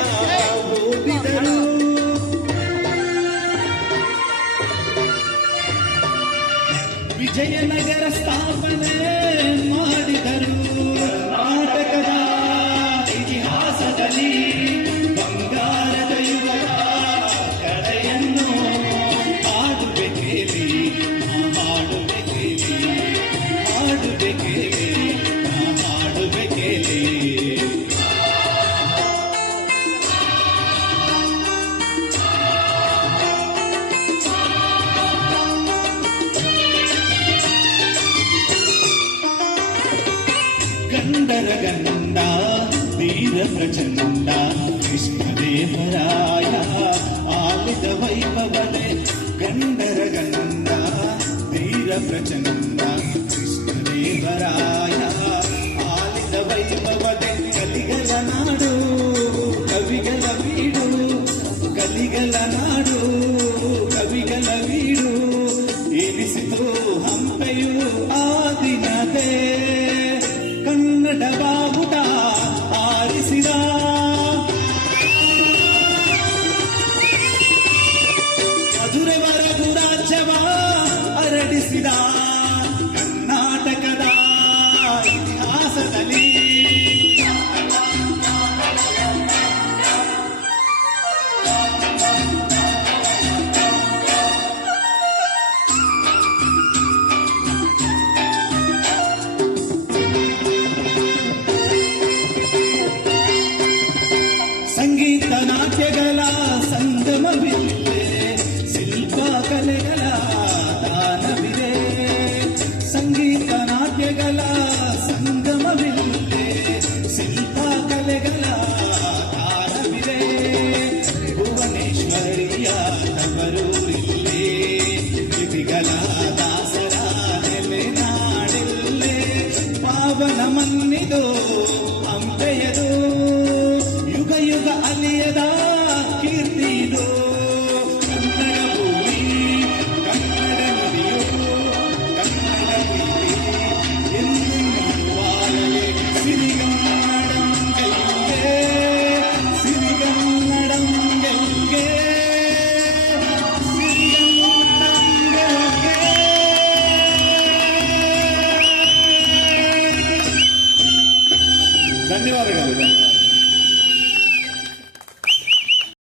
ಆಸೆಯ ಓದಿದರು. ವಿಜಯನಗರ ಸ್ಥಾಪನೆ ಮಾಡಿದರು. ನಾಟಕದ ಇತಿಹಾಸದಲ್ಲಿ ಬಂಗಾರದ ಯುಗದ ಕಥೆಯನ್ನು ಹಾಡುವೆ ಕೇಳಿ, ಹಾಡುವೆ ಕೇಳಿ, ಹಾಡುವೆ ಕೇಳಿ, ಹಾಡುವೆ ಕೇಳಿ. ಗಂಡರ ಗಂಡ ವೀರ ಪ್ರಚಂಡ ಕೃಷ್ಣದೇವರಾಯ ಆಲಿದ ವೈಭವನೆ. ಗಂಡರ ಗಂಡ ವೀರ ಪ್ರಚಂಡ ಕೃಷ್ಣದೇವರಾಯ ಆಲಿದ ವೈಭವನೆ. ಕಲಿಗಳ ನಾಡು ಕವಿಗಳ ಬೀಡು, ಕಲಿಗಳ ನಾಡು ಕವಿಗಳ ಬೀಡು. ಎನಿಸಿತು ಹಂಪೆಯು ಆ ದಿನದೇ. ಕನ್ನಡ ಬಾವುಟ ಆರಿಸಿದ ಮಧುರೆವರೆಗೂ ರಾಜ್ಯವ ಹರಡಿಸಿದ. ಕರ್ನಾಟಕದ ಇತಿಹಾಸದಲ್ಲಿ ಸಂಗೀತ ನಾಟ್ಯಗಳ ಸಂಗಮವಿದೆ, ಶಿಲ್ಪ ಕಲೆಗಳ ದಾನವಿದೆ. ಸಂಗೀತ ನಾಟ್ಯಗಳ ಸಂಗಮವಿದೆ, ಶಿಲ್ಪ ಕಲೆಗಳ ದಾನವಿದೆ. ಭುವನೇಶ್ವರಿಯ ತವರೂರಿಲ್ಲೇ, ಕೃತಿಗಳ ದಾಸರ ನೆಲೆ ನಾಡಿಲ್ಲೇ. ಪಾವನ ಮನ್ನಿದು ಹಂಪೆಯದು ಯುಗ ಯುಗ ಅಲಿಯದ